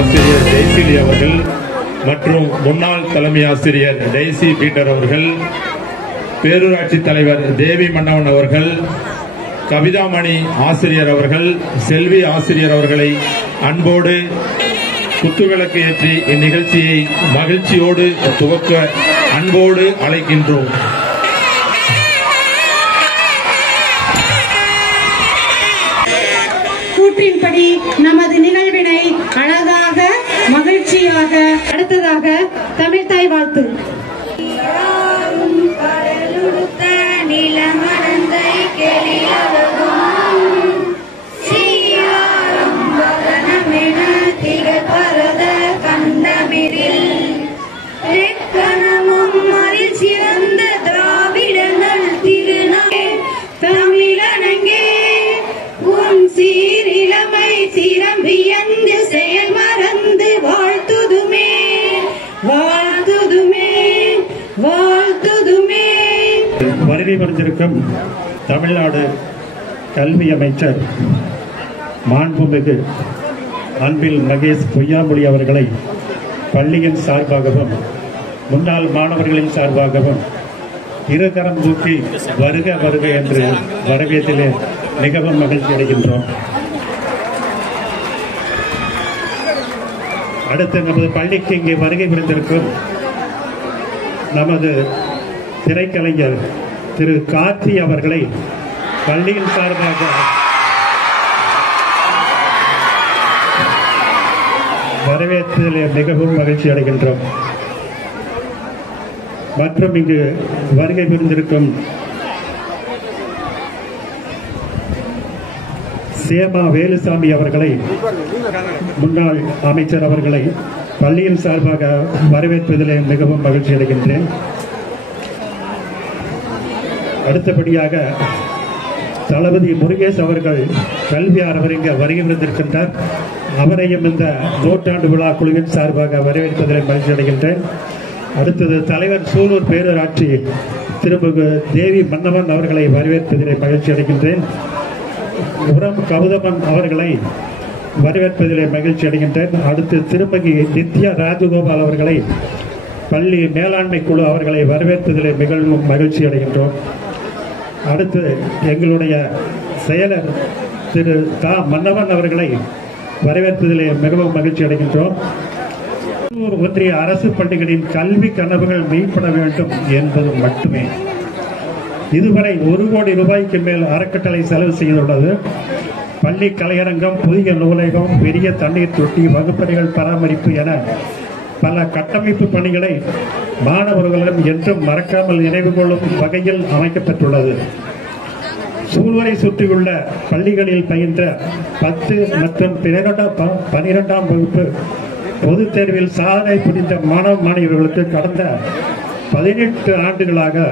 ஆசிரியர் ஜெய்சிலி அவர்கள் மற்றும் முன்னாள் தலைமை ஆசிரியர் டெய்சி பீட்டர் அவர்கள், பேரூராட்சி தலைவர் தேவி மன்னவன் அவர்கள், கவிதாமணி ஆசிரியர் அவர்கள், செல்வி ஆசிரியர் அவர்களை அன்போடு குத்துவிளக்கு ஏற்றி இந்நிகழ்ச்சியை மகிழ்ச்சியோடு துவக்க அன்போடு அழைக்கின்றோம். கூற்றின்படி நமது நிகழ்வினை அழகாக மகிழ்ச்சியாக அடுத்ததாக தமிழ்தாய் வாழ்த்து. வருகை புரிந்திருக்கும் தமிழ்நாடு கல்வி அமைச்சர் மாண்புமிகு அன்பில் மகேஷ் பொய்யாமொழி அவர்களை பள்ளியின் சார்பாகவும் முன்னாள் மாணவர்களின் சார்பாகவும் இருகரம் தூக்கி வருக வருக என்று வரவேற்பிலே மிகவும் மகிழ்ச்சி அடைகின்றோம். அடுத்து நமது பள்ளிக்கு இங்கே வருகை புரிந்திருக்கும் நமது திரைக்கலைஞர் திரு கார்த்தி அவர்களை பள்ளியின் சார்பாக வரவேற்பதில் மிகவும் மகிழ்ச்சி அடைகின்றோம். மற்றும் இங்கு வருகை புரிந்திருக்கும் சேமா வேலுசாமி அவர்களை முன்னாள் அமைச்சர் அவர்களை பள்ளியின் சார்பாக வரவேற்பதிலே மிகவும் மகிழ்ச்சி அடைகின்றேன். அடுத்தபடியாக தளபதி முருகேஷ் அவர்கள் கல்வியார் அவர் இங்கு வருகை புரிந்திருக்கின்றார். அவரையும் இந்த நூற்றாண்டு விழா குழுவின் சார்பாக வரவேற்பதில் மகிழ்ச்சி அடைகின்றேன். அடுத்தது தலைவர் சூலூர் பேரூராட்சி திருமிகு தேவி மன்னவன் அவர்களை வரவேற்பதில் மகிழ்ச்சி அடைகின்றேன். உரம் கௌதமன் அவர்களை வரவேற்பதிலே மகிழ்ச்சி அடைகின்றேன். அடுத்து திருமதி நித்யா ராஜகோபால் அவர்களை பள்ளி மேலாண்மை குழு அவர்களை வரவேற்பதிலே மிகவும் மகிழ்ச்சி அடைகின்றோம். அடுத்து எங்களுடைய செயலர் திரு தா மன்னவன் அவர்களை வரவேற்பதிலே மிகவும் மகிழ்ச்சி அடைகின்றோம். ஒன்றிய அரசு பள்ளிகளின் கல்வி கனவுகள் மெய்ப்பட வேண்டும் என்பது மட்டுமே. இதுவரை 1 கோடி ரூபாய்க்கு மேல் அறக்கட்டளை செலவு செய்துள்ளது. பள்ளி கலையரங்கம், புதிய நூலகம், பெரிய தண்ணீர் தொட்டி, வகுப்பறைகள் பராமரிப்பு என பல கட்டமைப்பு பணிகளை மாணவர்களும் என்றும் மறக்காமல் நினைவு கொள்ளும் வகையில் அமைக்கப்பட்டுள்ளது. சூழ்வரை சுற்றியுள்ள பள்ளிகளில் பயின்ற 10 மற்றும் 12ஆம் வகுப்பு பொதுத் தேர்வில் சாதனை புரிந்த மாணவ மாணவியர்களுக்கு கடந்த 18 ஆண்டுகளாக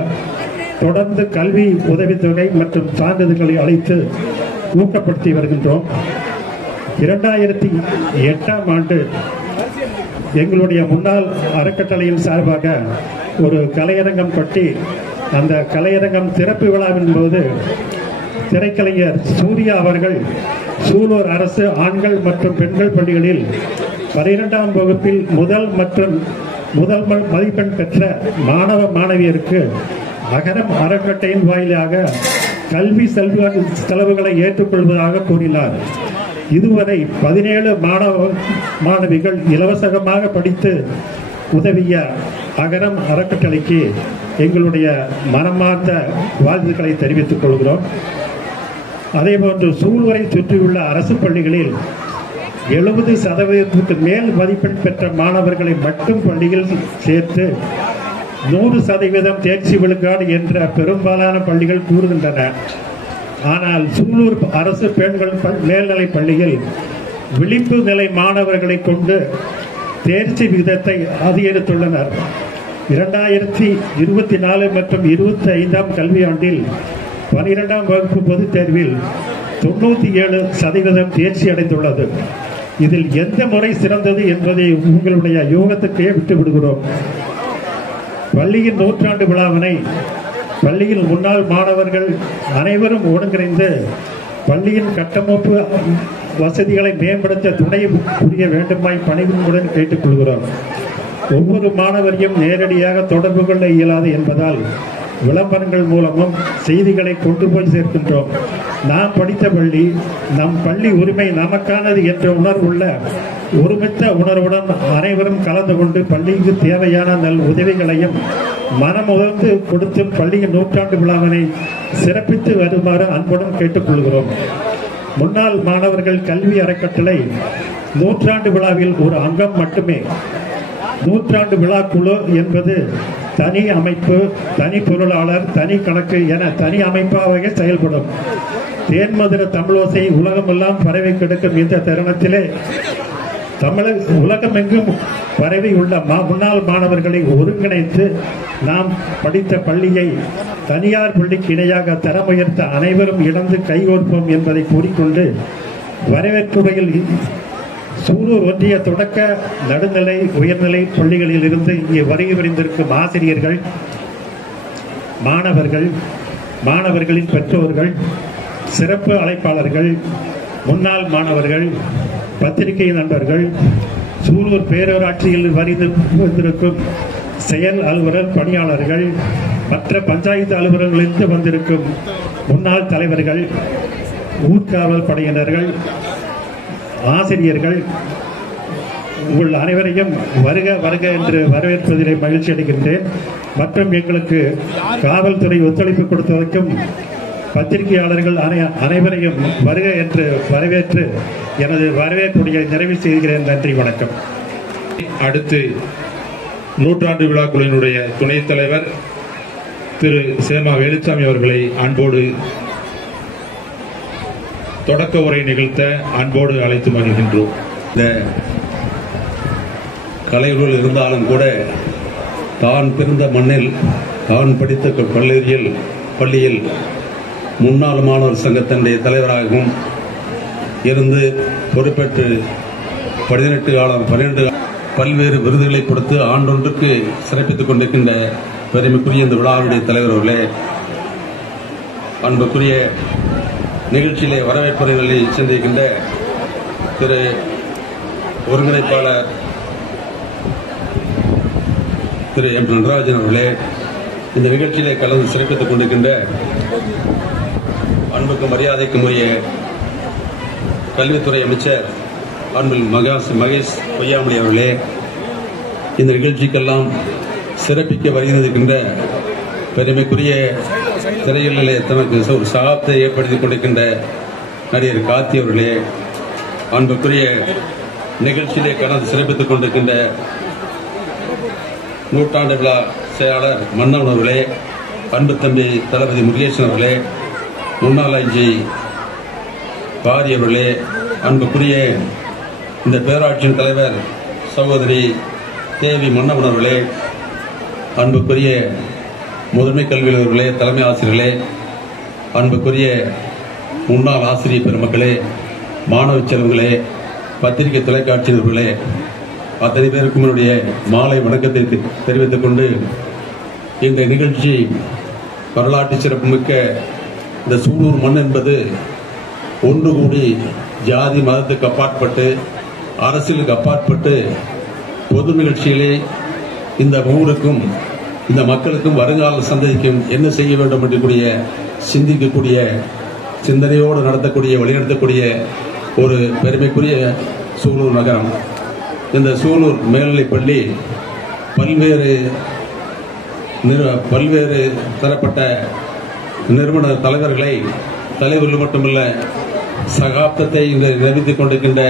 தொடர்ந்து கல்வி உதவித்தொகை மற்றும் சான்றிதழ்களை அளித்து ஊக்கப்படுத்தி வருகின்றோம். 2008ஆம் ஆண்டு எங்களுடைய முன்னாள் அறக்கட்டளையின் சார்பாக ஒரு கலையரங்கம் கட்டி அந்த கலையரங்கம் திறப்பு விழாவின் போது திரைக்கலைஞர் சூர்யா அவர்கள் சூலூர் அரசு ஆண்கள் மற்றும் பெண்கள் பள்ளிகளில் 12ஆம் வகுப்பில் முதல் மதிப்பெண் பெற்ற மாணவ மாணவியருக்கு அகரம் அறக்கட்டையின் வாயிலாக கல்வி செலவுகளை ஏற்றுக்கொள்வதாக கூறினார். இதுவரை 17 மாணவ மாணவிகள் இலவசமாக படித்து உதவிய அகரம் அறக்கட்டளைக்கு எங்களுடைய மனமார்ந்த வாழ்த்துக்களை தெரிவித்துக் கொள்கிறோம். அதேபோன்று சூழ்வரை சுற்றியுள்ள அரசு பள்ளிகளில் 70% மேல் மதிப்பெண் பெற்ற மாணவர்களை மட்டும் பள்ளியில் சேர்த்து 100% தேர்ச்சி விழுக்காடு என்ற பெரும்பாலான பள்ளிகள் கூறுகின்றன. ஆனால் சூலூர் அரசு பெண்கள் மேல்நிலை பள்ளியில் விளிம்பு நிலை மாணவர்களை கொண்டு தேர்ச்சி விகிதத்தை அதிகரித்துள்ளனர். 2024 மற்றும் 25ஆம் கல்வியாண்டில் 12ஆம் வகுப்பு பொதுத் தேர்வில் 97% தேர்ச்சி அடைந்துள்ளது. இதில் எந்த முறை சிறந்தது என்பதை உங்களுடைய யோகத்துக்கே விட்டு விடுகிறோம். பள்ளியின் நூற்றாண்டு விழாவினை பள்ளியில் முன்னாள் மாணவர்கள் அனைவரும் ஒருங்கிணைந்து பள்ளியின் கட்டமைப்பு வசதிகளை மேம்படுத்த துணை புரிய வேண்டுமாய் பணிவுடன் கேட்டுக் கொள்கிறோம். ஒவ்வொரு மாணவரையும் நேரடியாக தொடர்பு கொள்ள இயலாது என்பதால் விளம்பரங்கள் மூலமும் செய்திகளை கொண்டு போய் சேர்க்கின்றோம். நாம் படித்த பள்ளி, நம் பள்ளி உரிமை நமக்கானது என்ற உணர்வுள்ள ஒருமித்த உணர்வுடன் அனைவரும் கலந்து கொண்டு பள்ளிக்கு தேவையான நல் உதவிகளையும் மனமுகர்ந்து கொடுத்து பள்ளியின் நூற்றாண்டு விழாவினை சிறப்பித்து வருமாறு அன்புடன் கேட்டுக்கொள்கிறோம். முன்னாள் மாணவர்கள் கல்வி அறக்கட்டளை நூற்றாண்டு விழாவில் ஒரு அங்கம் மட்டுமே. நூற்றாண்டு விழா குழு என்பது தனி அமைப்பு, தனி பொருளாளர், தனி கணக்கு என தனி அமைப்பாக செயல்படும். தேன்மதுர தமிழோசை உலகமெல்லாம் பரவி கிடக்கும் இந்த தருணத்திலே உலகமெங்கும் பரவி உள்ள முன்னாள் மாணவர்களை ஒருங்கிணைத்து நாம் படித்த பள்ளியை தனியார் பள்ளிக்கு இணையாக தரம் உயர்த்த அனைவரும் இணைந்து கைகோர்ப்போம் என்பதை கூறிக்கொண்டு வரவேற்புகையில் சூலூர் ஒன்றிய தொடக்க, நடுநிலை, உயர்நிலை பள்ளிகளில் இருந்து இங்கே வருகை புரிந்திருக்கும் ஆசிரியர்கள், மாணவர்கள், மாணவர்களின் பெற்றோர்கள், சிறப்பு அழைப்பாளர்கள், முன்னாள் மாணவர்கள், பத்திரிகை நண்பர்கள், சூலூர் பேரூராட்சியில் வந்திருக்கும் செயல் அலுவலர் பணியாளர்கள், மற்ற பஞ்சாயத்து அலுவலர்களிலிருந்து வந்திருக்கும் முன்னாள் தலைவர்கள், ஊர்காவல் படையினர்கள், ஆசிரியர்கள், உங்கள் அனைவரையும் வருக வருக என்று வரவேற்பதிலே மகிழ்ச்சி அடைகின்றேன். மற்றும் எங்களுக்கு காவல்துறை ஒத்துழைப்பு கொடுத்ததற்கும் பத்திரிகையாளர்கள் அனைவரையும் வருக என்று வரவேற்று எனது வரவேற்புடைய நிறைவு செய்கிறேன். நன்றி, வணக்கம். அடுத்து நூற்றாண்டு விழா குழுவினுடைய துணைத் தலைவர் திரு சேமா வேலுச்சாமி அவர்களை அன்போடு தொடக்க உரை நிகழ்த்த அன்போடு அழைத்து மகிழ்கின்றோம். இந்த கலைகள் இருந்தாலும் கூட தான் பிறந்த மண்ணில், தான் படித்த பள்ளியில் முன்னாள் மாணவர் சங்கத்தினுடைய தலைவராகவும் இருந்து பொறுப்பேற்று 12 பல்வேறு விருதுகளை கொடுத்து ஆண்டொன்றுக்கு சிறப்பித்துக் கொண்டிருக்கின்ற பெருமைக்குரிய இந்த விழாவுடைய தலைவர் அவர்களே, அன்புக்குரிய நிகழ்ச்சியிலே வரவேற்புரைகளை சந்திக்கின்ற திரு ஒருங்கிணைப்பாளர் திரு எம் நடராஜன் அவர்களே, இந்த நிகழ்ச்சியிலே கலந்து சிறப்பித்துக் கொண்டிருக்கின்ற அன்புக்கும் மரியாதைக்கும் உரிய கல்வித்துறை அமைச்சர் அன்பில் மகேஷ் பொய்யாமொழி அவர்களே, இந்த நிகழ்ச்சிக்கெல்லாம் சிறப்பிக்க வருகின்ற பெருமைக்குரிய திரையிலே தனக்கு ஒரு சகாப்தை ஏற்படுத்திக் கொண்டிருக்கின்ற நடிகர் கார்த்தி அவர்களே, அன்புக்குரிய நிகழ்ச்சியிலே கலந்து சிறப்பித்துக் கொண்டிருக்கின்ற நூற்றாண்டு விழா செயலாளர் மன்னவன் அவர்களே, அன்பு தம்பி தளபதி முருகேசன் அவர்களே, முன்னாள் ஐஜி பாரி அவர்களே, அன்புக்குரிய இந்த பேராட்சியின் தலைவர் சகோதரி தேவி மன்னவன் அவர்களே, அன்புக்குரிய முதன்மை கல்வி அவர்களே, தலைமை ஆசிரியர்களே, அன்புக்குரிய முன்னாள் ஆசிரியர் பெருமக்களே, மாணவ செல்வங்களே, பத்திரிகை தொலைக்காட்சியினர்களே, அத்தனை பேருக்கும் என்னுடைய மாலை வணக்கத்தை தெரிவித்துக் கொண்டு இந்த நிகழ்ச்சி வரலாற்று சிறப்புமிக்க இந்த சூலூர் மண் என்பது ஒன்று கூடி ஜாதி மதத்துக்கு அப்பாற்பட்டு, அரசியலுக்கு அப்பாற்பட்டு பொது நிகழ்ச்சிகளே இந்த ஊருக்கும் இந்த மக்களுக்கும் வருங்கால சந்ததிக்கும் என்ன செய்ய வேண்டும் என்று சிந்திக்கக்கூடிய, சிந்தனையோடு நடத்தக்கூடிய, வழிநடத்தக்கூடிய ஒரு பெருமைக்குரிய சூலூர் நகரம். இந்த சூலூர் மேல்நிலைப்பள்ளி பல்வேறு தரப்பட்ட நிறுவன தலைவர்கள் மட்டுமல்ல, சகாப்தத்தை இன்று நிறைவேற்றிக் கொண்டிருக்கின்ற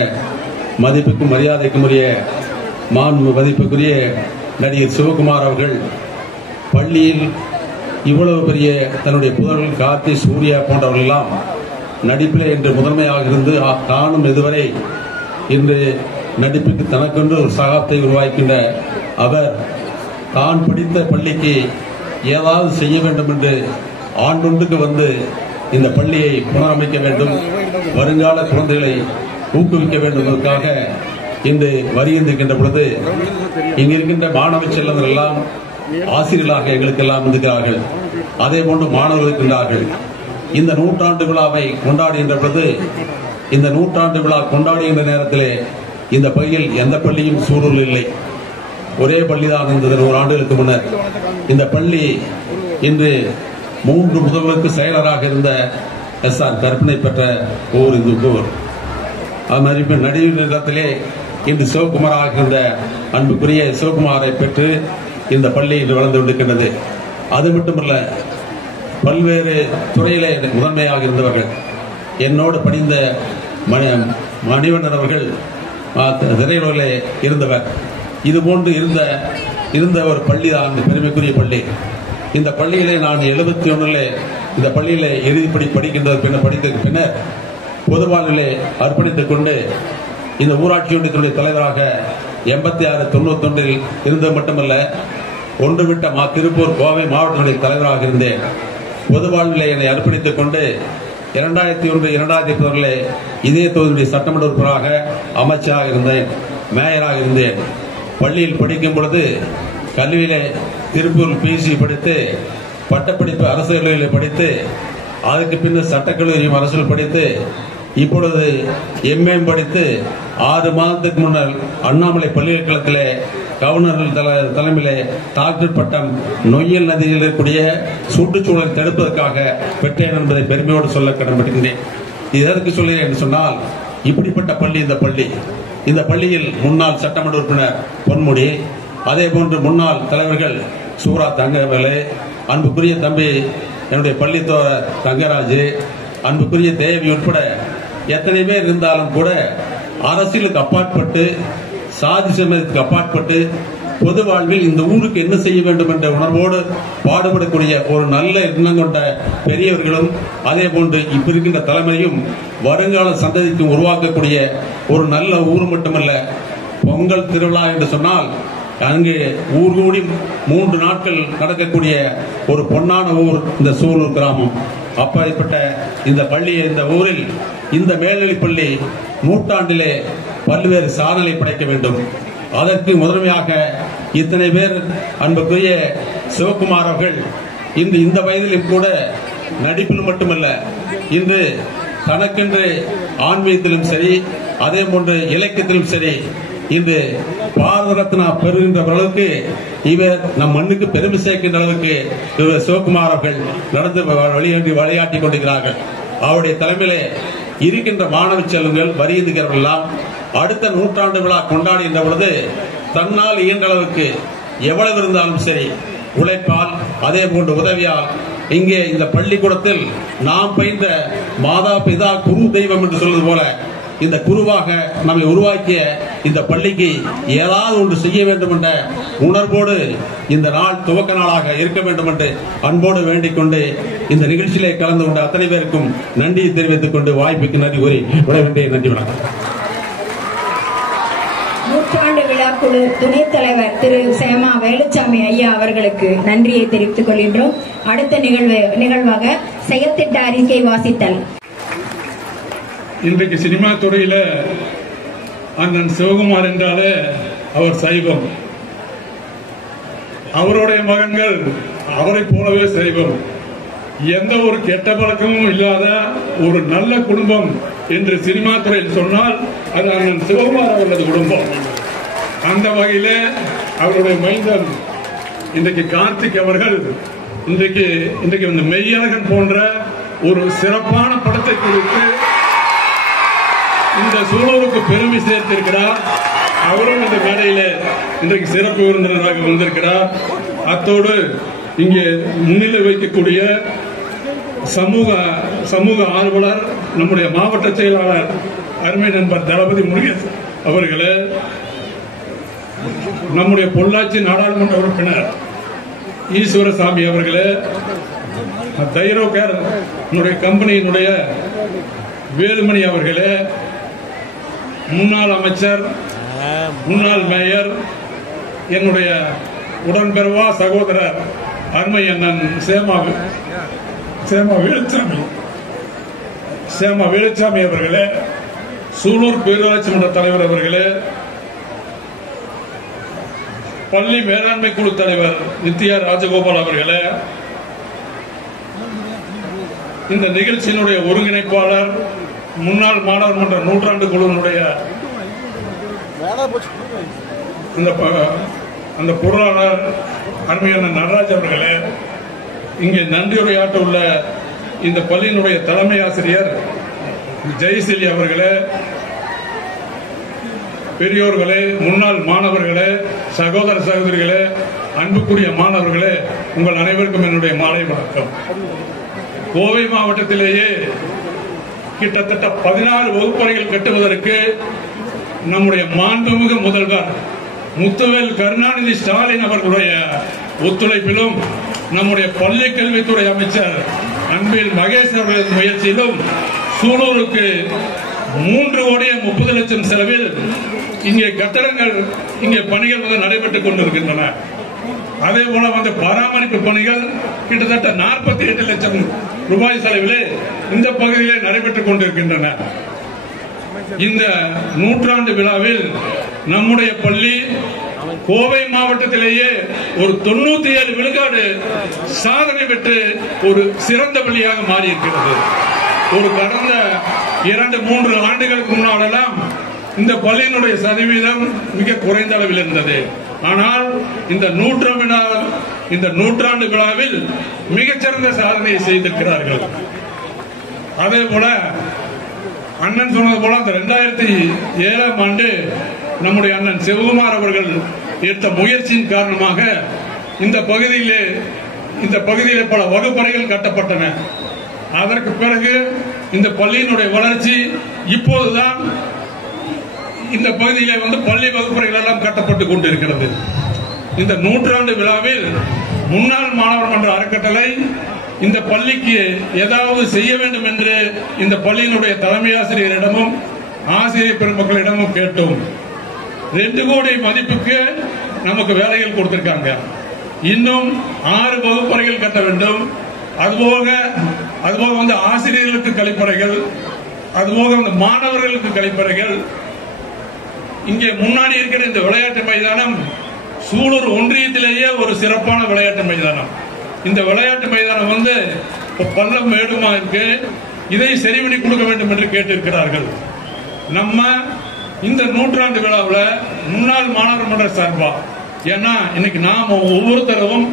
மதிப்புக்கும் மரியாதைக்கும் உரிய மதிப்புக்குரிய நடிகர் சிவகுமார் அவர்கள் பள்ளியில் இவ்வளவு பெரிய தன்னுடைய புதர்கள் கார்த்தி, சூர்யா போன்றவர்கள் எல்லாம் நடிப்பில் இன்று முதன்மையாக இருந்து தானும் இதுவரை இன்று நடிப்புக்கு தனக்கென்று ஒரு சகாப்தை உருவாக்கின்ற அவர் தான் படித்த பள்ளிக்கு ஏதாவது செய்ய வேண்டும் என்று ஆண்டொன்றுக்கு வந்து இந்த பள்ளியை புனரமைக்க வேண்டும், வருங்கால குழந்தைகளை ஊக்குவிக்க வேண்டும் என்பதற்காக இன்று வருகின்ற பொழுது இங்கு இருக்கின்ற மாணவ செல்வங்கள் எல்லாம் ஆசிரியர்களாக எங்களுக்கெல்லாம் இருக்கிறார்கள். அதே போன்று மாணவர்கள் இருக்கின்றார்கள். இந்த நூற்றாண்டு விழாவை கொண்டாடுகின்ற பொழுது இந்த நூற்றாண்டு விழா கொண்டாடுகின்ற நேரத்திலே இந்த பகுதியில் எந்த பள்ளியும் சூழல் இல்லை. ஒரே பள்ளிதான் இருந்தது 100 ஆண்டுகளுக்கு முன்னர். இந்த பள்ளி இன்று 3 முதல்வருக்கு செயலராக இருந்த SR கற்பனை பெற்ற ஊர் இந்த ஊர். அது மாதிரி நடுநிலத்திலே இன்று சிவகுமாராக இருந்த அன்புக்குரிய சிவகுமாரை பெற்று இந்த பள்ளி இன்று வளர்ந்து கொண்டிருக்கின்றது. அது மட்டுமல்ல, பல்வேறு துறையிலே முதன்மையாக இருந்தவர்கள், என்னோடு பணிந்த மணிவண்ணன் அவர்கள் திரையுலகிலே இருந்தவர். இதுபோன்று இருந்த ஒரு பள்ளி தான் பெருமைக்குரிய பள்ளி. இந்த பள்ளியிலே நான் 71 இந்த பள்ளியிலே இறுதிப்படி படித்ததற்கு பின்னர் பொது வாழ்விலே அர்ப்பணித்துக் கொண்டு இந்த ஊராட்சி ஒன்றியத்தினுடைய தலைவராக 86-91 இருந்தது மட்டுமல்ல, ஒன்றுவிட்ட திருப்பூர் கோவை மாவட்டத்தினுடைய தலைவராக இருந்தேன். பொது வாழ்விலே என்னை அர்ப்பணித்துக் கொண்டு 2001-2012 இதே தொகுதியுடைய சட்டமன்ற உறுப்பினராக அமைச்சராக இருந்தேன், மேயராக இருந்தேன். பள்ளியில் படிக்கும் பொழுது கல்வியிலே திருப்பூர் PhD படித்து, பட்டப்படிப்பு அரசு கல்லூரியில் படித்து, அதுக்கு பின்னர் சட்டக்கல்லூரியும் அரசில் படித்து, இப்பொழுது MA படித்து 6 மாதத்துக்கு முன்னர் அண்ணாமலை பல்கலைக்கழகத்திலே கவர்னர் தலைமையிலே டாக்டர் பட்டம் நொய்யல் நதியில் இருக்கக்கூடிய சுற்றுச்சூழலை தடுப்பதற்காக பெற்றேன் என்பதை பெருமையோடு சொல்ல கடன்படுகின்றேன். இதற்கு சொல்கிறேன் என்று சொன்னால், இப்படிப்பட்ட பள்ளி இந்த பள்ளியில் முன்னாள் சட்டமன்ற உறுப்பினர் பொன்முடி, அதே போன்று முன்னாள் தலைவர்கள் சூரா தங்கவேலு, அன்புக்குரிய தம்பி என்னுடைய பள்ளித்தோர தங்கராஜ், அன்புக்குரிய தேவி உட்பட எத்தனை பேர் இருந்தாலும் கூட அரசியலுக்கு அப்பாற்பட்டு, சாதி சமயத்துக்கு அப்பாற்பட்டு பொது வாழ்வில் இந்த ஊருக்கு என்ன செய்ய வேண்டும் என்ற உணர்வோடு பாடுபடக்கூடிய ஒரு நல்ல எண்ணம் கொண்ட பெரியவர்களும், அதே போன்று இப்ப இருக்கின்ற தலைமையும் வருங்கால சந்ததிக்கும் உருவாக்கக்கூடிய ஒரு நல்ல ஊர் மட்டுமல்ல, பொங்கல் திருவிழா என்று சொன்னால் அங்கு ஊர் கூடி 3 நாட்கள் நடக்கக்கூடிய ஒரு பொன்னான ஊர் இந்த சூலூர் கிராமம். அப்படிப்பட்ட இந்த பள்ளி, இந்த ஊரில் இந்த மேல்நிலைப் பள்ளி நூற்றாண்டிலே பல்வேறு சாதனை படைக்க வேண்டும். அதற்கு முதன்மையாக இத்தனை பேர் அன்புக்குரிய சிவகுமார் அவர்கள் இன்று இந்த வயதிலும் கூட நடிப்பில் மட்டுமல்ல, இன்று தனக்கென்று ஆன்மீகத்திலும் சரி, அதே போன்று இலக்கியத்திலும் சரி, இன்று பாரத ரத்னா பெறுகின்ற அளவுக்கு இவர் நம் மண்ணுக்கு பெருமை சேர்க்கின்ற அளவுக்கு இவர் சிவகுமார் அவர்கள் நடந்து வழிகாட்டி கொண்டிருக்கிறார்கள். அவருடைய தலைமையிலே இருக்கின்ற மாணவ செல்வங்கள் வருகிறவர்கள் எல்லாம் அடுத்த நூற்றாண்டு விழா கொண்டாடுகின்ற பொழுது தன்னால் இயன்ற அளவுக்கு எவ்வளவு இருந்தாலும் சரி உழைப்பால், அதே போன்று உதவியால், இங்கே இந்த பள்ளிக்கூடத்தில் நாம் பயின்ற மாதா பிதா குரு தெய்வம் என்று சொல்வது போல இந்த குருவாக நம்மை உருவாக்கிய இந்த பள்ளிக்கு ஏதாவது ஒன்று செய்ய வேண்டும் என்ற உணர்வோடு இந்த நாள் துவக்க நாளாக இருக்க வேண்டும் என்று அன்போடு வேண்டிக் கொண்டு இந்த நிகழ்ச்சியிலே கலந்து கொண்ட அத்தனை பேருக்கும் நன்றியை தெரிவித்துக் கொண்டு வாய்ப்புக்கு நன்றி கூறி விடைபெற்றேன். நன்றி, வணக்கம். நூற்றாண்டு விழா குழு துணைத் தலைவர் திரு சேமா வேலுச்சாமி ஐயா அவர்களுக்கு நன்றியை தெரிவித்துக் கொள்கின்றோம். அடுத்த நிகழ்வாக செயற்திட்ட அறிக்கை வாசித்தல். இன்றைக்கு சினிமா துறையில அண்ணன் சிவகுமார் என்றாலே அவர் சைவம், அவருடைய மகன்கள் அவரை போலவே சைவம். எந்த ஒரு கெட்ட பழக்கமும் இல்லாத ஒரு நல்ல குடும்பம் என்று சினிமா துறையில் சொன்னால் அது அண்ணன் சிவகுமார் அவர்களது குடும்பம். அந்த வகையில அவருடைய மைந்தன் இன்றைக்கு கார்த்திக் அவர்கள் இன்றைக்கு மெய்யழகன் போன்ற ஒரு சிறப்பான படத்தை கொடுத்து இந்த சூழலுக்கு பெருமை சேர்த்திருக்கிறார். அவரும் இந்த மேடையில இன்றைக்கு சிறப்பு விருந்தினராக வந்திருக்கிறார். அத்தோடு இங்கே முன்னிலை வைக்கக்கூடிய சமூக ஆர்வலர் நம்முடைய மாவட்ட செயலாளர் அருமை நண்பர் தளபதி முருகேசன் அவர்களே, நம்முடைய பொள்ளாச்சி நாடாளுமன்ற உறுப்பினர் ஈஸ்வரசாமி அவர்களே, தைரோகேர் கம்பெனியினுடைய வேலுமணி அவர்களே, முன்னாள் அமைச்சர், முன்னாள் மேயர், என்னுடைய உடன்பிறவா சகோதரர் அருமை அண்ணன் சேமா வேலுச்சாமி அவர்களே, சூலூர் பேரூராட்சி மன்ற தலைவர் அவர்களே, பள்ளி மேலாண்மை குழு தலைவர் நித்யா ராஜகோபால் அவர்களே, இந்த நிகழ்ச்சியினுடைய ஒருங்கிணைப்பாளர் முன்னாள் மாணவர் மன்ற நூற்றாண்டு குழுவினுடைய அந்த பொருளாளர் அருமையான நடராஜ் அவர்களே, இங்கே நன்றியுரையாற்ற உள்ள இந்த பள்ளியினுடைய தலைமை ஆசிரியர் ஜெயசீலி அவர்களே, பெரியோர்களே, முன்னாள் மாணவர்களே, சகோதர சகோதரிகளே, அன்புக்குரிய மாணவர்களே, உங்கள் அனைவருக்கும் என்னுடைய மாலை வணக்கம். கோவை மாவட்டத்திலேயே கிட்டத்தட்ட 16 வகுப்பறைகள் கட்டுவதற்கு நம்முடைய மாண்புமிகு முதல்வர் முத்துவேல் கருணாநிதி ஸ்டாலின் அவர்களுடைய ஒத்துழைப்பிலும் நம்முடைய பள்ளி கல்வித்துறை அமைச்சர் அன்பில் மகேஷ் அவர்களின் முயற்சியிலும் சூலூருக்கு 3,30,00,000 செலவில் இங்கே கட்டடங்கள் இங்கே பணிகள் நடைபெற்றுக் கொண்டிருக்கின்றன. அதே போல பராமரிப்பு பணிகள் கிட்டத்தட்ட 48 லட்சம் ரூபாய் செலவிலே இந்த பகுதியிலே நடைபெற்றுக் கொண்டிருக்கின்றன. இந்த நூற்றாண்டு விழாவில் நம்முடைய பள்ளி கோவை மாவட்டத்திலேயே ஒரு 97 விழுக்காடு சாதனை பெற்று ஒரு சிறந்த பள்ளியாக மாறியிருக்கிறது. ஒரு கடந்த 2-3 ஆண்டுகளுக்கு முன்னாலெல்லாம் இந்த பள்ளியினுடைய சதவீதம் மிக குறைந்த அளவில் இருந்தது. ஆனால் இந்த நூற்றாண்டு விழாவில் மிகச்சிறந்த சாதனையை செய்திருக்கிறார்கள். அதே போல அண்ணன் சொன்னது போல அந்த 2007ஆம் ஆண்டு நம்முடைய அண்ணன் சிவகுமார் அவர்கள் எடுத்த முயற்சியின் காரணமாக இந்த பகுதியிலே பல வகுப்பறைகள் கட்டப்பட்டன. அதற்கு பிறகு இந்த பள்ளியினுடைய வளர்ச்சி இப்போதுதான் இந்த பகுதியிலே பள்ளி வகுப்பறைகள் எல்லாம் கட்டப்பட்டுக் கொண்டிருக்கிறது. இந்த நூற்றாண்டு விழாவில் முன்னாள் மாணவர் மன்ற அறக்கட்டளை இந்த பள்ளிக்கு ஏதாவது செய்ய வேண்டும் என்று இந்த பள்ளியினுடைய தலைமை ஆசிரியரிடமும் ஆசிரியர் பெருமக்களிடமும் கேட்டோம். 2 கோடி மதிப்புக்கு நமக்கு வேலைகள் கொடுத்திருக்காங்க. இன்னும் 6 வகுப்பறைகள் கட்ட வேண்டும். அதுபோக ஆசிரியர்களுக்கு கழிப்பறைகள், அதுபோக மாணவர்களுக்கு கழிப்பறைகள். இங்கே முன்னாடி இருக்கிற இந்த விளையாட்டு மைதானம் சூலூர் ஒன்றியத்திலேயே ஒரு சிறப்பான விளையாட்டு மைதானம். இந்த விளையாட்டு மைதானம் பள்ளம் மேடுமா இருக்கு. இதை சரி பண்ணி கொடுக்க வேண்டும் என்று கேட்டிருக்கிறார்கள். நம்ம இந்த நூற்றாண்டு விழாவில் முன்னாள் மாணவர் மன்ற சார்பா, ஏன்னா இன்னைக்கு நாம ஒவ்வொருத்தரும்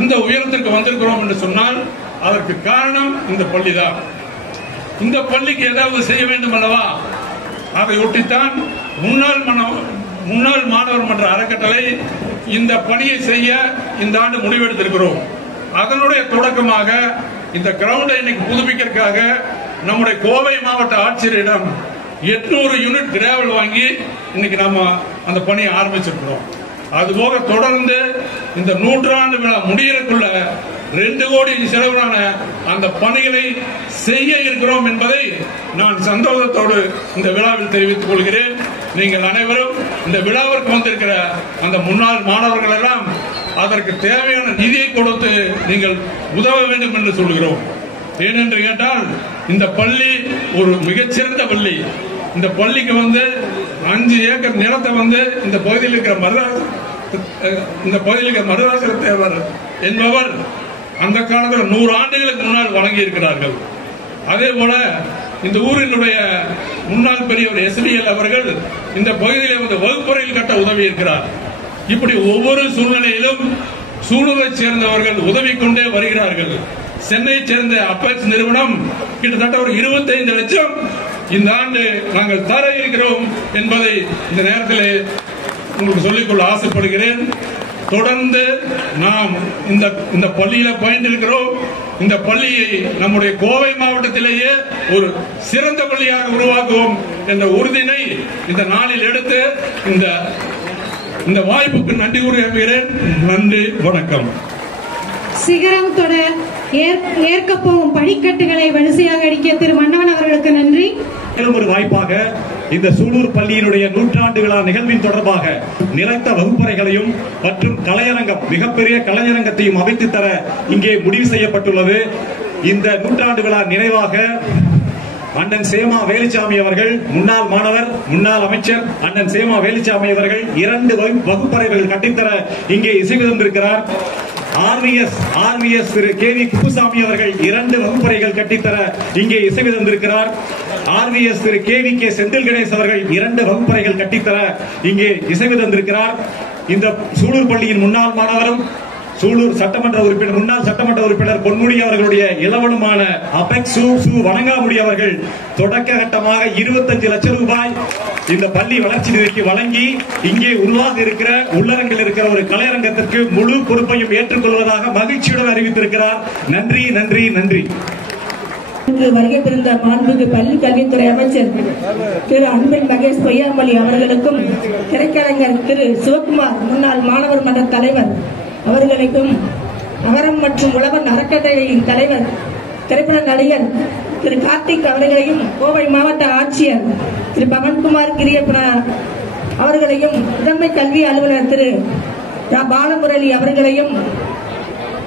இந்த உயரத்திற்கு வந்திருக்கிறோம் என்று சொன்னால் அதற்கு காரணம் இந்த பள்ளி தான். இந்த பள்ளிக்கு ஏதாவது செய்ய வேண்டும் அல்லவா? அதை ஒட்டித்தான் முன்னாள் மாணவர் மன்ற அறக்கட்டளை இந்த பணியை செய்ய இந்த ஆண்டு முடிவெடுத்திருக்கிறோம். அதனுடைய தொடக்கமாக இந்த கிரவுண்டை இன்னைக்கு புதுப்பிக்கிறதுக்காக நம்முடைய கோவை மாவட்ட ஆட்சியரிடம் 800 யூனிட் கிராவல் வாங்கி இன்னைக்கு நாம அந்த பணியை ஆரம்பிச்சிருக்கிறோம். அதுபோக தொடர்ந்து இந்த நூற்றாண்டு விழா முடியறதுக்குள்ள 2 கோடி செலவிலான அந்த பணிகளை செய்ய இருக்கிறோம் என்பதை நான் சந்தோஷத்தோடு இந்த விழாவில் தெரிவித்துக் கொள்கிறேன். நீங்கள் அனைவரும் இந்த விழாவிற்கு வந்திருக்கிற அந்த முன்னாள் மாணவர்கள் எல்லாம் அதற்கு தேவையான நிதியை கொடுத்து நீங்கள் உதவ வேண்டும் என்று சொல்கிறோம். ஏனென்று கேட்டால் இந்த பள்ளி ஒரு மிகச்சிறந்த பள்ளி. இந்த பள்ளிக்கு 5 ஏக்கர் நிலத்தை இந்த பகுதியில் இருக்கிற மருதாசர தேவர் என்பவர் அந்த காலத்தில் 100 ஆண்டுகளுக்கு முன்னால் வழங்கி இருக்கிறார்கள். அதே போல இந்த ஊரினுடைய முன்னாள் பெரியவர் எஸ்பிஎல் அவர்கள் இந்த பகுதியில் வகுப்பறையில் கட்ட உதவி இருக்கிறார். இப்படி ஒவ்வொரு சூழ்நிலையிலும் சூழலை சேர்ந்தவர்கள் உதவி கொண்டே வருகிறார்கள். சென்னையை சேர்ந்த அப்பெக்ஸ் நிறுவனம் கிட்டத்தட்ட ஒரு 25 லட்சம் இந்த ஆண்டு நாங்கள் தர இருக்கிறோம் என்பதை இந்த நேரத்தில் உங்களுக்கு சொல்லிக்கொள்ள ஆசைப்படுகிறேன். தொடர்ந்து நாம் இந்த பள்ளியில பயின்றிருக்கிறோம். இந்த பள்ளியை நம்முடைய கோவை மாவட்டத்திலேயே ஒரு சிறந்த பள்ளியாக உருவாக்குவோம் என்ற உறுதியை இந்த நாளில் எடுத்து இந்த வாய்ப்புக்கு நன்றி கூறுகிறேன். நன்றி, வணக்கம். சிகரம் தொட ஏற்க போகும் படிக்கட்டுகளை வரிசையாக அடிக்கிய திரு மன்னவன் அவர்களுக்கு நன்றி. ஒரு வாய்ப்பாக இந்த சூலூர் பள்ளியினுடைய நூற்றாண்டு விழா நிகழ்வின் தொடர்பாக நிறைந்த வகுப்பறைகளையும் மற்றும் கலையரங்கம், மிகப்பெரிய கலையரங்கத்தையும் அமைத்து தர இங்கே முடிவு செய்யப்பட்டுள்ளது. இந்த நூற்றாண்டு விழா நிறைவாக அண்ணன் சேமா வேலுச்சாமி அவர்கள், முன்னாள் மாணவர் முன்னாள் அமைச்சர் அண்ணன் சேமா வேலுச்சாமி அவர்கள் 2 வகுப்பறைகள் கட்டித்தர இங்கே இசைவு தந்திருக்கிறார். ஆர்விஎஸ் திரு கேவி குப்புசாமி அவர்கள் 2 வகுப்பறைகள் கட்டித்தர இங்கே இசைவு தந்திருக்கிறார். ஆர்விஎஸ் திரு கேவி கே செந்தில் கணேஷ் அவர்கள் 2 வகுப்பறைகள் கட்டித்தர இங்கே இசைவு தந்திருக்கிறார். இந்த சூலூர் பள்ளியின் முன்னாள் மாணவரும் சூலூர் சட்டமன்ற உறுப்பினர் முன்னாள் சட்டமன்ற உறுப்பினர் பொன்முடி அவர்களுடைய இளவனுமான அபெக் சு வணங்காமுடி அவர்கள் தொடக்க கட்டமாக 25 லட்சம் ரூபாய் இந்த பள்ளி வளர்ச்சி நிதிக்கு வழங்கி இங்கே உருவாக இருக்கிற உள்ளரங்கில் இருக்கிற ஒரு கலையரங்கத்திற்கு முழு பொறுப்பையும் ஏற்றுக்கொள்வதாக மகிழ்ச்சியுடன் அறிவித்திருக்கிறார். நன்றி நன்றி நன்றி. வருகை புரிந்த மாண்புமிகு பள்ளி கல்வித்துறை அமைச்சர் திரு அன்பில் மகேஷ் பொய்யாமொழி அவர்களுக்கும் திரைக்கலைஞர் திரு சிவகுமார் முன்னாள் மாணவர் மன்ற தலைவர் அவர்களுக்கும் நகரம் மற்றும் உழவர் அறக்கட்டளையின் தலைவர் திரைப்பட நடிகர் திரு கார்த்திக் அவர்களையும் கோவை மாவட்ட ஆட்சியர் திரு பவன்குமார் கிரியப்பன அவர்களையும் முதன்மை கல்வி அலுவலர் திரு பாலமுரளி அவர்களையும்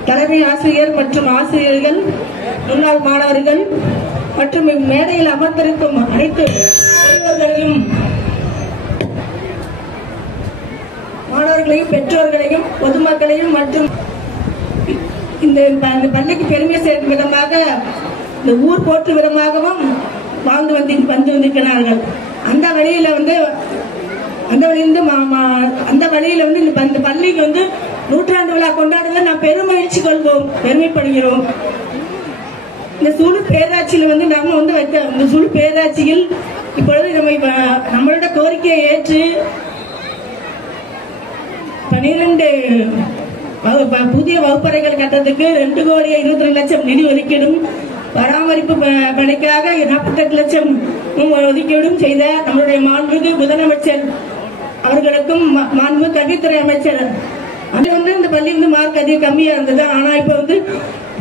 தலைமை ஆசிரியர் மற்றும் ஆசிரியர்கள் முன்னாள் மாணவர்கள் மற்றும் இம்மேடையில் அமர்ந்திருக்கும் அனைத்து பெரியவர்களையும் மாணவர்களையும் பெற்றோர்களையும் பொதுமக்களையும் மற்றும் இந்த பள்ளிக்கு பெருமை சேர்க்கும் விதமாக இந்த ஊர் போற்றும் விதமாகவும் வாழ்ந்து வந்திருக்கிறார்கள். அந்த வழியில இந்த பள்ளிக்கு நூற்றாண்டு விழா கொண்டாடுவதில் நாம் பெருமகிழ்ச்சி கொள்வோம், பெருமைப்படுகிறோம். இந்த சூலூர் பேராட்சியில் நம்ம வைக்க இந்த சூலூர் பேராட்சியில் இப்பொழுது நம்மளோட கோரிக்கையை ஏற்று 12 புதிய வகுப்பறைகள் கட்டத்துக்கு 2,22,00,000 நிதி ஒதுக்கீடும் பராமரிப்பு பணிக்காக 48 லட்சம் ஒதுக்கீடும் செய்த நம்மளுடைய மாண்புமிகு முதலமைச்சர் அவர்களுக்கும் மாண்பு கல்வித்துறை அமைச்சர் இந்த பள்ளி மார்க் அதிகம் கம்மியா இருந்தது. ஆனா இப்ப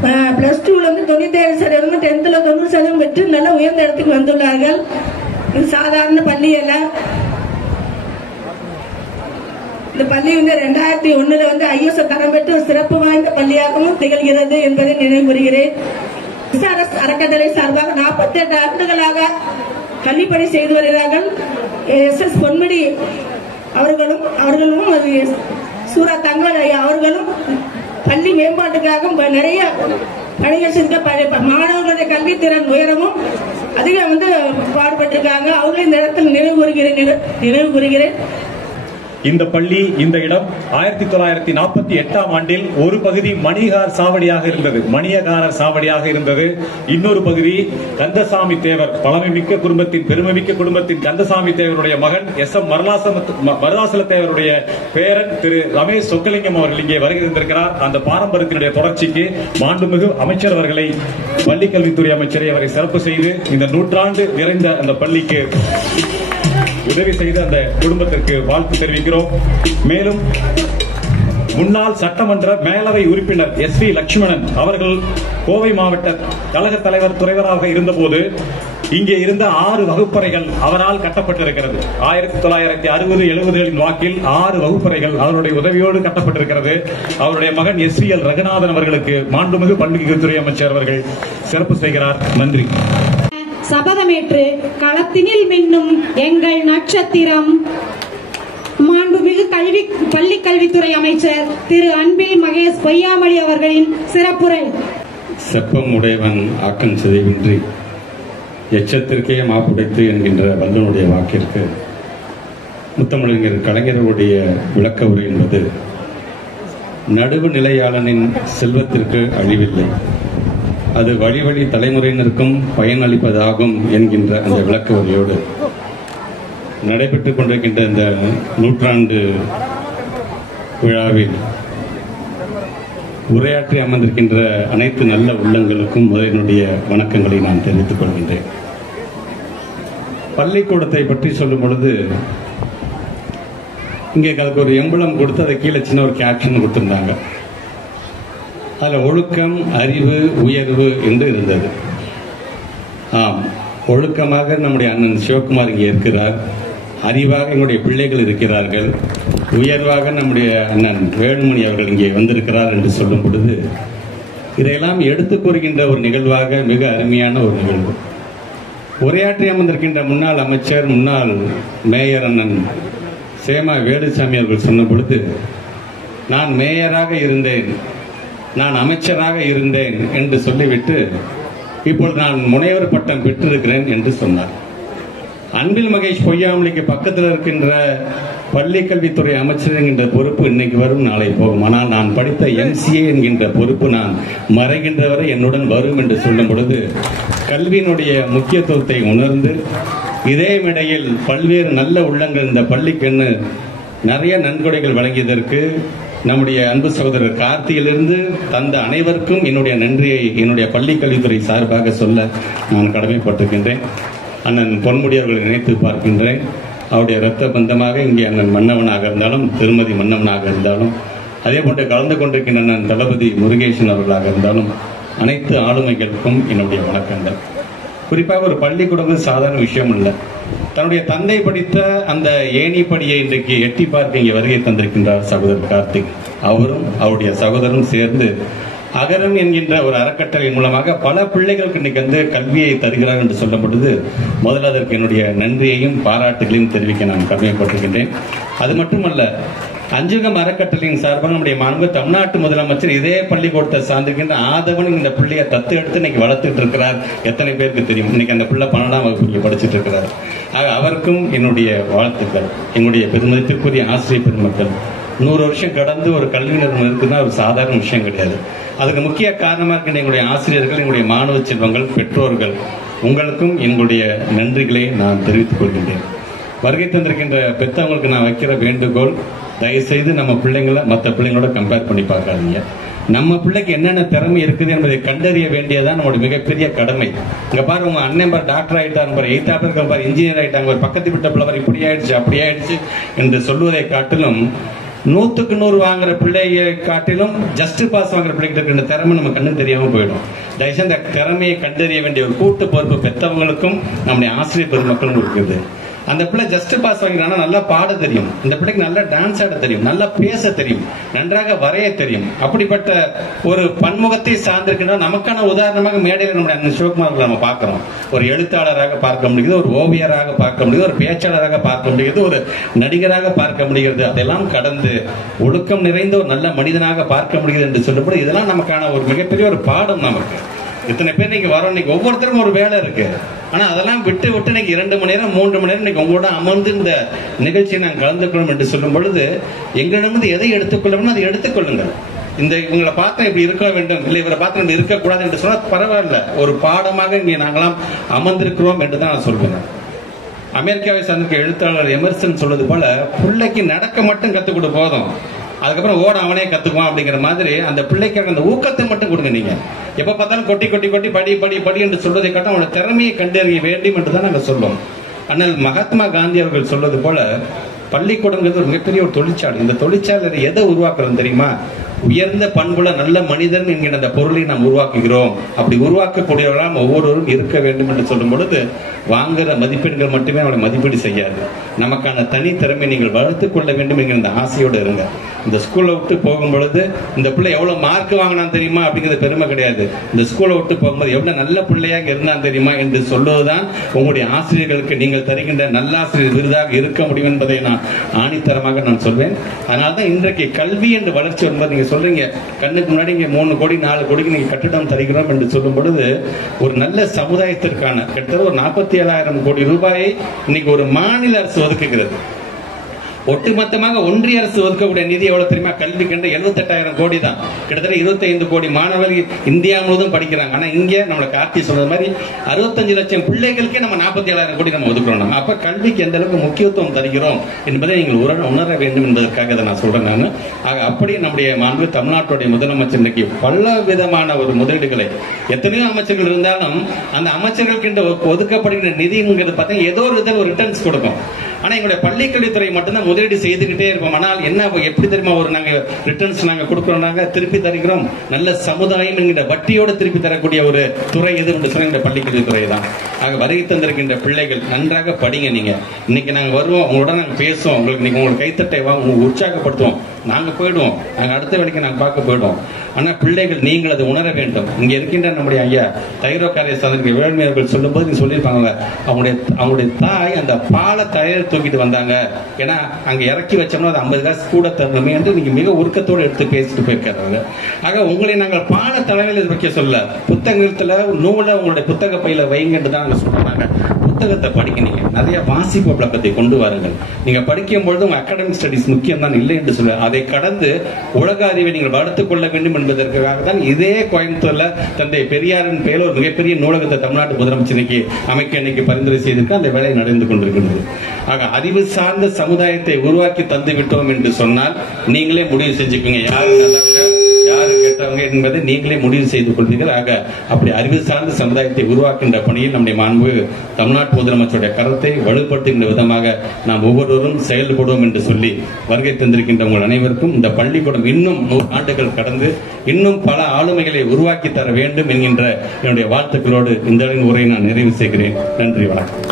+2 97%, 10th 90% பெற்று நல்ல உயர்ந்த இடத்துக்கு வந்துள்ளார்கள். இது சாதாரண பள்ளி அல்ல. இந்த பள்ளி 2001 ISO தரம் பெற்று சிறப்பு வாய்ந்த பள்ளியாகவும் திகழ்கிறது என்பதை நினைவுறுகிறேன். SRS அறக்கட்டளை சார்பாக 48 ஆண்டுகளாக கல்விப்பணி செய்து வருகிறார்கள். SS பொன்முடி அவர்களும் சூரா தங்கல் அவர்களும் பள்ளி மேம்பாட்டுக்காக நிறைய பணிகள் செய்த மாணவர்களுடைய கல்வித்திறன் உயரமும் அதிகம் பாடுபட்டிருக்காங்க. அவர்களை இந்த இடத்தில் நினைவு கூறுகிறேன். இந்த பள்ளி இந்த இடம் 1948ஆம் ஆண்டில் ஒரு பகுதி மணிகார் சாவடியாக இருந்தது. இன்னொரு பகுதி கந்தசாமி தேவர், பழமைமிக்க குடும்பத்தின் பெருமைமிக்க குடும்பத்தின் கந்தசாமி தேவருடைய மகன் SM மருதாசல தேவருடைய பேரன் திரு ரமேஷ் சொக்கலிங்கம் அவர்கள் இங்கே வருகை இருந்திருக்கிறார். அந்த பாரம்பரியத்தினுடைய தொடர்ச்சிக்கு மாண்புமிகு அமைச்சர் அவர்களை, பள்ளிக்கல்வித்துறை அமைச்சரை அவரை சிறப்பு செய்து இந்த நூற்றாண்டு நிறைந்த அந்த பள்ளிக்கு உதவி செய்த அந்த குடும்பத்திற்கு வாழ்த்து தெரிவிக்கிறோம். மேலும் முன்னாள் சட்டமன்ற மேலவை உறுப்பினர் SV லட்சுமணன் அவர்கள் கோவை மாவட்ட கழக தலைவராக இருந்தபோது இங்கே இருந்த 6 வகுப்பறைகள் அவரால் கட்டப்பட்டிருக்கிறது. 1960-70களின் வாக்கில் 6 வகுப்பறைகள் அவருடைய உதவியோடு கட்டப்பட்டிருக்கிறது. அவருடைய மகன் SVL ரகுநாதன் அவர்களுக்கு மாண்புமிகு பள்ளிக்கல்வித்துறை அமைச்சர் அவர்கள் சிறப்பு செய்கிறார். நன்றி. சபதமேற்று களத்தினில் மின்னும் எங்கள் நட்சத்திரம் மாண்புமிகு பள்ளி கல்வித்துறை அமைச்சர் திரு அன்பில் மகேஷ் பொய்யாமொழி அவர்களின் சிறப்புரை. செப்பம் உடையவன் ஆக்கம் சிதைவின்றி எச்சத்திற்கே மாப்புடைத்து என்கின்ற வல்லனுடைய வாக்கிற்கு முத்தமிழறிஞர் கலைஞர்களுடைய விளக்க உரை என்பது நடுவு நிலையாளனின் செல்வத்திற்கு அழிவில்லை, அது வழி வழி தலைமுறையினருக்கும் பயனளிப்பதாகும் என்கின்ற அந்த விளக்க உரையோடு நடைபெற்றுக் கொண்டிருக்கின்ற இந்த நூற்றாண்டு விழாவில் உரையாற்றி அமர்ந்திருக்கின்ற அனைத்து நல்ல உள்ளங்களுக்கும் முதலினுடைய வணக்கங்களை நான் தெரிவித்துக் கொள்கின்றேன். பள்ளிக்கூடத்தை பற்றி சொல்லும் பொழுது இங்கே அதுக்கு ஒரு எம்பளம் கொடுத்து அதை கீழே சின்ன ஒரு கேப்ஷன் கொடுத்திருந்தாங்க. அதில் ஒழுக்கம், அறிவு, உயர்வு என்று இருந்தது. ஆம், ஒழுக்கமாக நம்முடைய அண்ணன் சிவகுமார் இங்கே இருக்கிறார், அறிவாக எங்களுடைய பிள்ளைகள் இருக்கிறார்கள், உயர்வாக நம்முடைய அண்ணன் வேலுமணி அவர்கள் இங்கே வந்திருக்கிறார் என்று சொல்லும் பொழுது இதையெல்லாம் எடுத்துக் கூறுகின்ற ஒரு நிகழ்வாக மிக அருமையான ஒரு நிகழ்வு. உரையாற்றி அமர்ந்திருக்கின்ற முன்னாள் அமைச்சர், முன்னாள் மேயர் அண்ணன் சேமா வேலுச்சாமி அவர்கள் சொன்ன பொழுது, நான் மேயராக இருந்தேன், நான் அமைச்சராக இருந்தேன் என்று சொல்லிவிட்டு இப்பொழுது நான் முனைவர் பட்டம் பெற்றிருக்கிறேன் என்று சொன்னார். அன்பில் மகேஷ் பொய்யாமொழிக்கு பக்கத்தில் இருக்கின்ற பள்ளி கல்வித்துறை அமைச்சர் என்கின்ற பொறுப்பு இன்னைக்கு வரும், நாளை போகும். ஆனால் நான் படித்த MCA என்கின்ற பொறுப்பு நான் மறைகின்ற வரை என்னுடன் வரும் என்று சொல்லும் பொழுது கல்வியினுடைய முக்கியத்துவத்தை உணர்ந்து இதே மேடையில் பல்வேறு நல்ல உள்ளங்கள் இந்த பள்ளிக்கென்று நிறைய நன்கொடைகள் வழங்கியதற்கு நம்முடைய அன்பு சகோதரர் கார்த்தியிலிருந்து தந்த அனைவருக்கும் என்னுடைய நன்றியை என்னுடைய பள்ளி கல்வித்துறை சார்பாக சொல்ல நான் கடமைப்பட்டிருக்கின்றேன். அண்ணன் பொன்முடி அவர்களை நினைத்து பார்க்கின்றேன். அவருடைய இரத்த பந்தமாக இங்கே அண்ணன் மன்னவனாக இருந்தாலும் திருமதி மன்னவனாக இருந்தாலும் அதே போன்று கலந்து கொண்டிருக்கின்ற அண்ணன் தளபதி முருகேசன் அவர்களாக இருந்தாலும் அனைத்து ஆளுமைகளுக்கும் என்னுடைய வணக்கங்கள். குறிப்பாக ஒரு பள்ளிக்கூடம் சாதாரண விஷயம் இல்லை. தன்னுடைய தந்தை படித்த அந்த ஏணிப்படியை இன்றைக்கு எட்டி பார்க்க இங்கே வருகை தந்திருக்கின்றார் சகோதரர் கார்த்திக். அவரும் அவருடைய சகோதரரும் சேர்ந்து அகரம் என்கின்ற ஒரு அறக்கட்டளை மூலமாக பல பிள்ளைகளுக்கு இன்னைக்கு வந்து கல்வியை தருகிறார் என்று சொல்லப்பட்டது. முதல்ல அதற்கு என்னுடைய நன்றியையும் பாராட்டுகளையும் தெரிவிக்க நான் கடமைப்பட்டிருக்கின்றேன். அது மட்டுமல்ல, அஞ்சுகம் அறக்கட்டளையின் சார்பாக நம்முடைய மாண்பு தமிழ்நாட்டு முதலமைச்சர் இதே பள்ளிக்கூடத்தை சார்ந்திருக்கின்ற ஆதவன் இந்த பிள்ளையை தத்து எடுத்து இன்னைக்கு வளர்த்துட்டு இருக்கிறார். எத்தனை பேருக்கு தெரியும்? இன்னைக்கு அந்த பிள்ளை 12ஆம் வகுப்பு படிச்சுட்டு இருக்கிறார். ஆக அவருக்கும் என்னுடைய வாழ்த்துக்கள். எங்களுடைய பெருமதிப்பிற்குரிய ஆசிரியர் பெருமக்கள், 100 வருஷம் கடந்து ஒரு கல்வி நிறுவனம் இருக்குன்னா ஒரு சாதாரண விஷயம் கிடையாது. அதுக்கு முக்கிய காரணமாக இருக்கின்ற எங்களுடைய ஆசிரியர்கள், எங்களுடைய மாணவ செல்வங்கள், பெற்றோர்கள், உங்களுக்கும் எங்களுடைய நன்றிகளை நான் தெரிவித்துக் கொள்கின்றேன். வருகை தந்திருக்கின்ற பெற்றவங்களுக்கு நான் வைக்கிற வேண்டுகோள், தயவுசெய்து நம்ம பிள்ளைங்களை மற்ற பிள்ளைங்களோட கம்பேர் பண்ணி பார்க்காதீங்க. நம்ம பிள்ளைக்கு என்னென்ன திறமை இருக்குது என்பதை கண்டறிய வேண்டியதான் நம்மளுடைய மிகப்பெரிய கடமை. இங்க பாரு, உங்க அண்ணன் பாரு டாக்டர் ஆயிட்டாங்க பாரு, 8th இருக்க பாரு இன்ஜினியர் ஆயிட்டாங்க பாரு, பக்கத்து விட்ட பிள்ளை பாரு இப்படி ஆயிடுச்சு அப்படி ஆயிடுச்சு என்று சொல்வதை காட்டிலும் 100க்கு 100 வாங்குற பிள்ளையை காட்டிலும் ஜஸ்ட் பாஸ் வாங்குற பிள்ளைகிட்ட இருக்கிற திறமை நம்ம கண்ணு தெரியாம போயிடும். தயவுசெய்து அந்த திறமையை கண்டறிய வேண்டிய ஒரு கூட்டு பொறுப்பு பெற்றவங்களுக்கும் நம்முடைய ஆசிரியர் பெருமக்களும் இருக்குது. அந்த பிள்ளை ஜஸ்ட் பாஸ் வாங்கினா நல்லா பாட தெரியும், இந்த பிள்ளைக்கு நல்லா டான்ஸ் ஆட தெரியும், நல்லா பேச தெரியும், நன்றாக வரைய தெரியும். அப்படிப்பட்ட ஒரு பன்முகத்தை சார்ந்திருக்கின்ற நமக்கான உதாரணமாக மேடையில் நம்முடைய அண்ணன் சிவகுமார் நம்ம பார்க்கிறோம். ஒரு எழுத்தாளராக பார்க்க முடியுது, ஒரு ஓவியராக பார்க்க முடியுது, ஒரு பேச்சாளராக பார்க்க முடியுது, ஒரு நடிகராக பார்க்க முடிகிறது. அதெல்லாம் கடந்து ஒழுக்கம் நிறைந்த ஒரு நல்ல மனிதனாக பார்க்க முடியுது என்று சொல்லும்போது இதெல்லாம் நமக்கான ஒரு மிகப்பெரிய ஒரு பாடம். நமக்கு இத்தனை பேர் நீங்க வரோம், இன்னைக்கு ஒவ்வொருத்தருக்கும் ஒரு வேலை இருக்கு. ஆனா அதெல்லாம் விட்டு இன்னைக்கு 2 மணி நேரம் 3 மணி நேரம் இன்னைக்கு உங்களோட அமர்ந்து இந்த நிகழ்ச்சியை நாங்கள் கலந்துக்கணும் என்று சொல்லும் பொழுது எங்களிடமிருந்து எதை எடுத்துக்கொள்ளணும் அதை எடுத்துக்கொள்ளுங்கள். இந்த இவங்களை பார்த்தா இப்படி இருக்க வேண்டும், இல்லை இவரை பார்த்து இப்படி இருக்கக்கூடாது என்று சொன்னா பரவாயில்ல, ஒரு பாடமாக இங்கே நாங்களாம் அமர்ந்திருக்கிறோம் என்று தான் நான் சொல்றேன். அமெரிக்காவை சார்ந்திருக்க எழுத்தாளர் எமர்சன் சொல்வது போல, பிள்ளைக்கு நடக்க மட்டும் கத்துக் கொடு போதும், அதுக்கப்புறம் ஓட அவனே கத்துக்குவான் அப்படிங்கிற மாதிரி அந்த பிள்ளைக்கு அந்த ஊக்கத்தை மட்டும் கொடுங்க. நீங்க எப்ப பார்த்தாலும் கொட்டி கொட்டி கொட்டி படி படி படி என்று சொல்வதை காட்டும் அவனோட திறமையை கண்டறிய வேண்டும் என்று தான் நாங்கள் சொல்லுவோம். ஆனால் மகாத்மா காந்தி அவர்கள் சொல்வது போல பள்ளிக்கூடங்கிறது ஒரு மிகப்பெரிய ஒரு தொழிற்சாலை. இந்த தொழிற்சாலை எதை உருவாக்குறது தெரியுமா? உயர்ந்த பண்புள்ள நல்ல மனிதன் என்கிற அந்த பொருளை நாம் உருவாக்குகிறோம். அப்படி உருவாக்கக்கூடியவர்களாம் ஒவ்வொருவரும் இருக்க வேண்டும் என்று சொல்லும் பொழுது வாங்குற மதிப்பெண்கள் மட்டுமே அவளை மதிப்பீடு செய்யாது. நமக்கான தனி திறமை நீங்கள் வளர்த்துக் கொள்ள வேண்டும் என்கிற இந்த ஆசையோடு இருங்க. இந்த ஸ்கூலை விட்டு போகும் பொழுது இந்த பிள்ளை எவ்வளவு மார்க் வாங்கினான் தெரியுமா அப்படிங்கிறது பெருமை கிடையாது. இந்த ஸ்கூலை விட்டு போகும்போது எவ்வளவு நல்ல பிள்ளையாக இருந்தான் தெரியுமா என்று சொல்லுவதுதான் உங்களுடைய ஆசிரியர்களுக்கு நீங்கள் தருகின்ற நல்லாசிரியர் விருதாக இருக்க முடியும் என்பதை நான் ஆணித்தரமாக நான் சொல்வேன். அதனால்தான் இன்றைக்கு கல்வி என்று வளர்ச்சி என்பது நீங்க சொல்றீங்க, கண்ணுக்கு முன்னாடி இங்க 3 கோடி 4 கோடிக்கு நீங்க கட்டிடம் தருகிறோம் என்று சொல்லும் பொழுது ஒரு நல்ல சமுதாயத்திற்கான கிட்டத்தட்ட ஒரு 47,000 கோடி ரூபாயை இன்னைக்கு ஒரு மாநில அரசு ஒதுக்குகிறது. ஒட்டுமொத்தமாக ஒன்றிய அரசு ஒதுக்கக்கூடிய நிதி எவ்வளவு தெரியுமா? கல்வி கண்டு 78,000 கோடி தான். கிட்டத்தட்ட 25 கோடி மாணவர்கள் இந்தியா முழுவதும் படிக்கிறாங்க. ஆனா இங்க நம்மள கார்த்தி சொல்ற மாதிரி 65 லட்சம் பிள்ளைகளுக்கே நம்ம 47,000 கோடி நம்ம ஒதுக்குறோம். அப்ப கல்விக்கு எந்த அளவுக்கு முக்கியத்துவம் தருகிறோம் என்பதை நீங்கள் உணர வேண்டும் என்பதற்காக இதை நான் சொல்றேன். நான் அப்படியே நம்முடைய மாண்பு தமிழ்நாட்டுடைய முதலமைச்சர் இன்னைக்கு பல விதமான ஒரு முதலீடுகளை, எத்தனையோ அமைச்சர்கள் இருந்தாலும் அந்த அமைச்சர்களுக்கு ஒதுக்கப்படுகின்ற நிதிங்கிறது பார்த்தா ஏதோ ஒரு விதத்தில் ஒரு ரிட்டர்ன்ஸ் கொடுக்கும். ஆனா எங்களுடைய பள்ளிக்கல்வித்துறை மட்டும்தான் முதலீடு செய்துகிட்டே இருப்போம். ஆனால் என்ன எப்படி தெரியுமா, ஒரு நாங்க ரிட்டர்ன்ஸ் நாங்க கொடுக்கிறோம், நாங்க திருப்பி தருகிறோம். நல்ல சமுதாயம் என்கிற வட்டியோடு திருப்பி தரக்கூடிய ஒரு துறை எது என்று சொன்ன பள்ளிக்கல்வித்துறை தான். ஆக வருகை தந்திருக்கின்ற பிள்ளைகள் நன்றாக படிங்க. நீங்க இன்னைக்கு நாங்க வருவோம், உங்களோட நாங்க பேசுவோம், உங்களுக்கு கைத்தட்டை வாங்க, உற்சாகப்படுத்துவோம். நாங்க போயிடுவோம், நாங்க அடுத்த வேலைக்கு நாங்க பார்க்க போயிடுவோம். ஆனா பிள்ளைகள் நீங்கள் அதை உணர வேண்டும். இங்க இருக்கின்ற நம்முடைய ஐயா தைரோ காரிய சாதனை வேள்மையர்கள் சொல்லும் போது சொல்லியிருப்பாங்க, அவங்களுடைய தாய் அந்த பாலை தலையில தூக்கிட்டு வந்தாங்க, ஏன்னா அங்க இறக்கி வச்சோம்னா அது 50 காசு கூட தரணுமே என்று நீங்க மிக உருக்கத்தோடு எடுத்து பேசிட்டு போயிருக்காங்க. ஆக உங்களை நாங்கள் பாலை தலையில வைக்க சொல்ல, புத்தகத்துல நூல உங்களுடைய புத்தக பையில வைங்கன்னு தான் நாங்க சொல்றாங்க. புத்தகத்தை படிக்கணும், நிறைய வாசிப்பு பழக்கத்தை கொண்டு வாருங்கள். நீங்க படிக்கும் பொழுது உங்க அகாடமிக் ஸ்டடிஸ் முக்கியம் தான் இல்லை என்று சொல்ல, அதை கடந்து உலக அறிவை நீங்கள் வளர்த்துக் கொள்ள வேண்டும் என்பதற்காக தான் இதே கோயம்புத்தூர்ல தந்தை பெரியாரின் பெயர் ஒரு மிகப்பெரிய நூலகத்தை தமிழ்நாட்டு முதலமைச்சருக்கு அமைக்க இன்னைக்கு பரிந்துரை செய்திருக்க அந்த வேலை நடந்து கொண்டிருக்கிறது. ஆக அறிவு சார்ந்த சமுதாயத்தை உருவாக்கி தந்து விட்டோம் என்று சொன்னால் நீங்களே முடிவு செஞ்சுக்கோங்க, யாரு நல்லவங்க யாரு கேட்டவங்க என்பதை நீங்களே முடிவு செய்து கொள்வீர்கள். ஆக அப்படி அறிவு சார்ந்த சமுதாயத்தை உருவாக்கின்ற பணியில் நம்முடைய மாண்பு தமிழ்நாட்டு முதலமைச்சருடைய கருத்தை வலுப்படுத்துகின்ற விதமாக நாம் ஒவ்வொருவரும் செயல்படுவோம் என்று சொல்லி வருகை தந்திருக்கின்ற உங்கள் அனைவருக்கும் இந்த பள்ளிக்கூடம் இன்னும் 100 ஆண்டுகள் கடந்து இன்னும் பல ஆளுமைகளை உருவாக்கி தர வேண்டும் என்கின்ற என்னுடைய வாழ்த்துக்களோடு இந்த உரையை நான் நிறைவு செய்கிறேன். நன்றி, வணக்கம்.